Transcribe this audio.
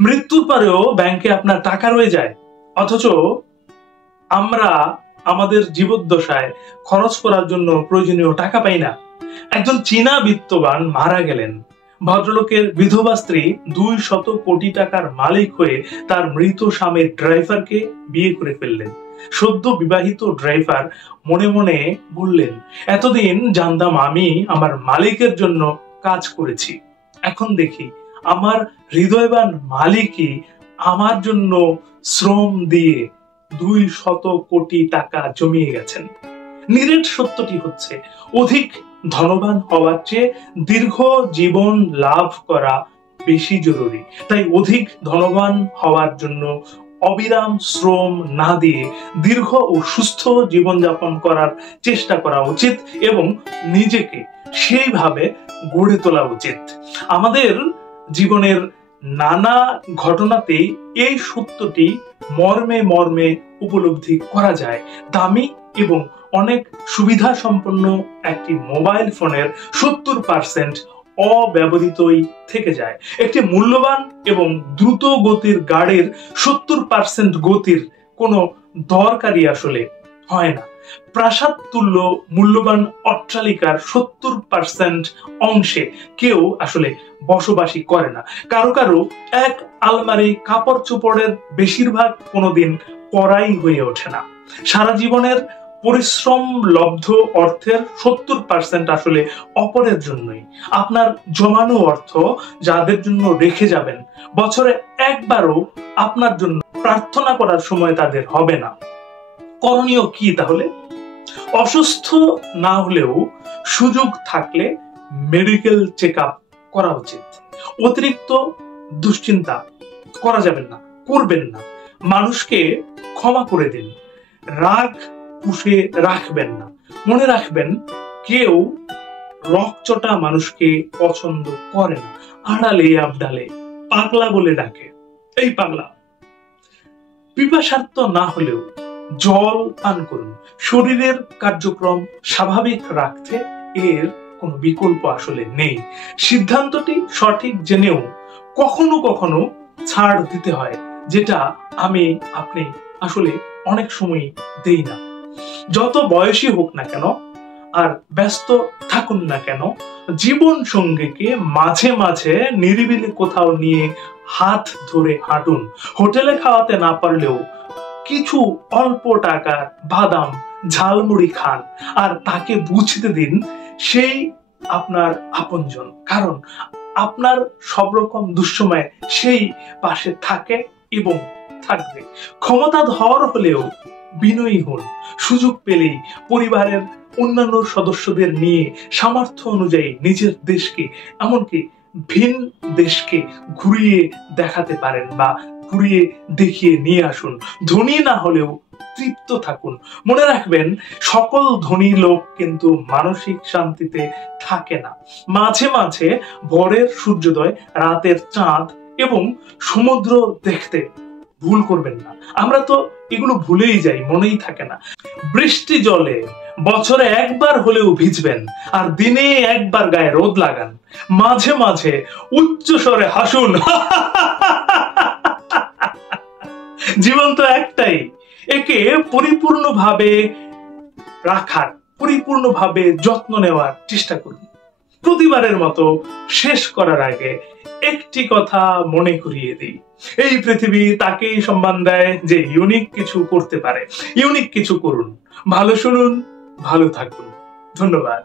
মৃত্যুর পরেও ব্যাংকে আপনার টাকা রয়ে যায়, অথচ আমরা আমাদের জীবদ্দশায় খরচ করার জন্য প্রয়োজনীয় টাকা পাই না। একজন চীনা বিত্তবান মারা গেলেন। ভদ্রলোকের বিধবা স্ত্রী 200 কোটি টাকার মালিক হয়ে তার মৃত স্বামীর ড্রাইভারকে বিয়ে করে ফেললেন। সদ্য বিবাহিত ড্রাইভার মনে মনে বললেন, এতদিন জানতাম আমি আমার মালিকের জন্য কাজ করেছি, এখন দেখি আমার হৃদয়বান মালিকই আমার জন্য শ্রম দিয়ে 200 কোটি টাকা জমিয়ে গেছেন। নিরেট সত্যটি হচ্ছে, অধিক ধনবান হওয়ার চেয়ে দীর্ঘ জীবন লাভ করা বেশি জরুরি। তাই অধিক ধনবান হওয়ার জন্য অবিরাম শ্রম না দিয়ে দীর্ঘ ও সুস্থ জীবনযাপন করার চেষ্টা করা উচিত এবং নিজেকে সেইভাবে গড়ে তোলা উচিত। আমাদের জীবনের নানা ঘটনাতেই এই সত্যটি মর্মে মর্মে উপলব্ধি করা যায়। দামি এবং অনেক সুবিধা সম্পন্ন একটি মোবাইল ফোনের 70% অব্যবহৃতই থেকে যায়। একটি মূল্যবান এবং দ্রুত গতির গাড়ির 70% গতির কোনো দরকারই আসলে হয় না। প্রাসাদ তুল্য মূল্যবান অট্টালিকার 70% অংশে কেউ আসলে বসবাসী করে না। কারো কারো এক আলমারি কাপড় চোপড়ের বেশিরভাগ কোনোদিন পরাই হয়ে ওঠে না। সারা জীবনের পরিশ্রম লব্ধ অর্থের 70% আসলে অপরের জন্যই। আপনার জমানো অর্থ যাদের জন্য রেখে যাবেন, বছরে একবারও আপনার জন্য প্রার্থনা করার সময় তাদের হবে না। করণীয় কি তাহলে? অসুস্থ না হলেও সুযোগ থাকলে মেডিকেল চেকআপ করা উচিত। অতিরিক্ত দুশ্চিন্তা করা যাবে না, করবেন না। মানুষকে ক্ষমা করে দিন, রাগ পুষে রাখবেন না। মনে রাখবেন, কেউ রকচটা মানুষকে পছন্দ করে না। আড়ালে আবডালে পাগলা বলে ডাকে, এই পাগলা। পিপাসার্ত না হলেও জল পান করুন। শরীরের কার্যক্রম স্বাভাবিক রাখতে এর কোনো বিকল্প আসলে নেই। সিদ্ধান্তটি সঠিক জেনেও কখনো কখনো ছাড় দিতে হয়, যেটা আমি আপনি আসলে অনেক সময় দেই না। যত বয়সী হোক না কেন আর ব্যস্ত থাকুন না কেন, জীবন সঙ্গীকে মাঝে মাঝে নিরিবিলি কোথাও নিয়ে হাত ধরে হাঁটুন। হোটেলে খাওয়াতে না পারলেও কিছু অল্প টাকার বাদাম ঝালমুড়ি খান আর তাকে বুঝতে দিন সেই আপনার আপনজন। কারণ আপনার সব রকম দুঃসময়ে সেই পাশে থাকে এবং থাকবে। ক্ষমতাধর হলেও বিনয়ী হন। সুযোগ পেলেই পরিবারের অন্যান্য সদস্যদের নিয়ে সামর্থ্য অনুযায়ী নিজের দেশকে, এমনকি ভিন দেশকে ঘুরিয়ে দেখাতে পারেন বা ঘুরিয়ে দেখিয়ে নিয়ে আসুন। ধনী না হলেও তৃপ্ত থাকুন। মনে রাখবেন, সকল ধনী লোক কিন্তু মানসিক শান্তিতে থাকে না। মাঝে মাঝে ভোরের সূর্যোদয়, রাতের চাঁদ এবং সমুদ্র দেখতে ভুল করবেন না। আমরা তো এগুলো ভুলেই যাই, মনেই থাকে না। বৃষ্টি জলে বছরে একবার হলেও ভিজবেন আর দিনে একবার গায়ে রোদ লাগান। মাঝে মাঝে উচ্চ স্বরে হাসুন। জীবন তো একটাই, একে পরিপূর্ণভাবে রাখার, পরিপূর্ণভাবে যত্ন নেওয়ার চেষ্টা করুন। প্রতিবারের মতো শেষ করার আগে একটি কথা মনে করিয়ে দিই, এই পৃথিবী তাকেই সম্মান দেয় যে ইউনিক কিছু করতে পারে। ইউনিক কিছু করুন, ভালো শুনুন, ভালো থাকুন। ধন্যবাদ।